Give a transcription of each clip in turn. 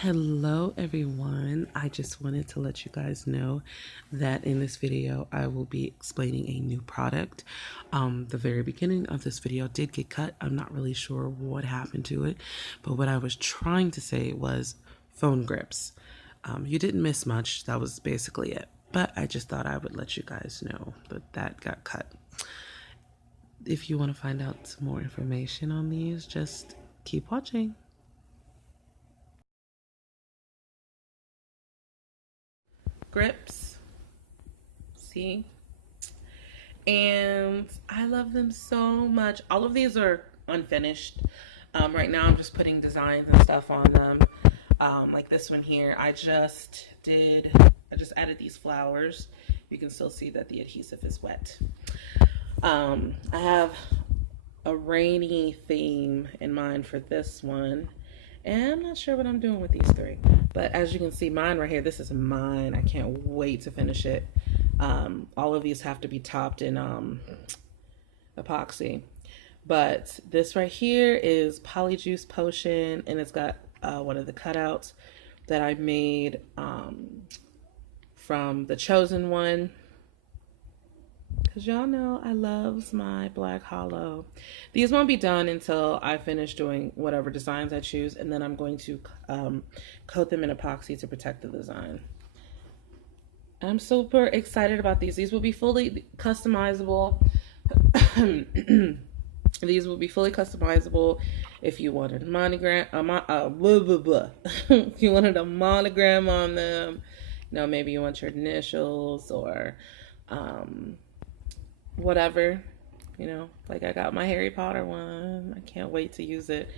Hello everyone, I just wanted to let you guys know that in this video I will be explaining a new product. The very beginning of this video did get cut. I'm not really sure what happened to it, but what I was trying to say was phone grips. You didn't miss much, that was basically it, but I just thought I would let you guys know that that got cut. If you want to find out some more information on these, just keep watching. Grips, see, and I love them so much. All of these are unfinished. Right now I'm just putting designs and stuff on them. Like this one here, I just added these flowers. You can still see that the adhesive is wet. I have a rainy theme in mind for this one, and I'm not sure what I'm doing with these three, but as you can see, mine right here, this is mine. I can't wait to finish it. All of these have to be topped in epoxy, but this right here is Polyjuice Potion, and it's got one of the cutouts that I made from the Chosen One, because y'all know I loves my black hollow. These won't be done until I finish doing whatever designs I choose, and then I'm going to coat them in epoxy to protect the design. I'm super excited about these. These will be fully customizable. These will be fully customizable if you wanted a monogram, if you wanted a monogram on them. You know, maybe you want your initials or whatever, you know, like I got my Harry Potter one. I can't wait to use it.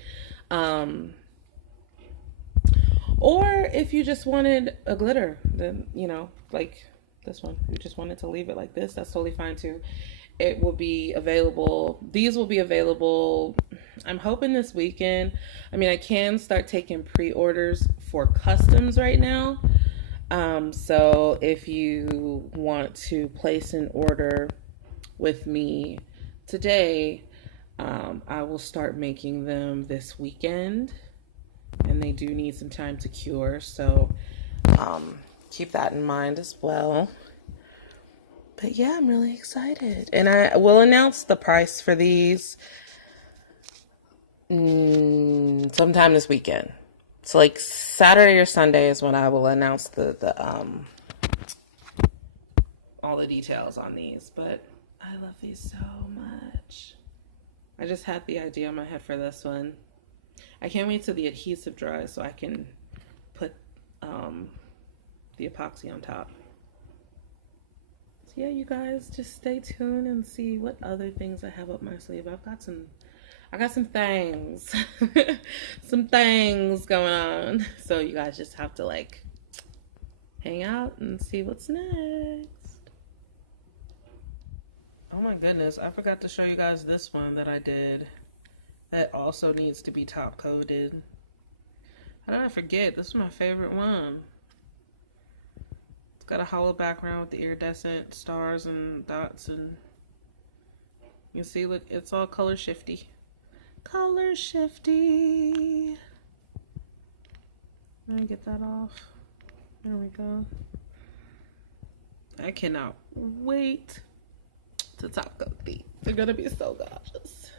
Or if you just wanted a glitter, then, you know, like this one, you just wanted to leave it like this, that's totally fine too. It will be available. These will be available, I'm hoping this weekend. I mean, I can start taking pre-orders for customs right now. So if you want to place an order with me today, I will start making them this weekend, and they do need some time to cure, so keep that in mind as well. But yeah, I'm really excited, and I will announce the price for these sometime this weekend. So like Saturday or Sunday is when I will announce all the details on these. But I love these so much. I just had the idea in my head for this one. I can't wait till the adhesive dries so I can put the epoxy on top. So yeah, you guys, just stay tuned and see what other things I have up my sleeve. I got some things, some things going on. So you guys just have to like hang out and see what's next. Oh my goodness, I forgot to show you guys this one that I did that also needs to be top coated. How did I forget? This is my favorite one. It's got a hollow background with the iridescent stars and dots, and you see, look, it's all color shifty. Color shifty. Let me get that off. There we go. I cannot wait to top coat these. They're gonna be so gorgeous.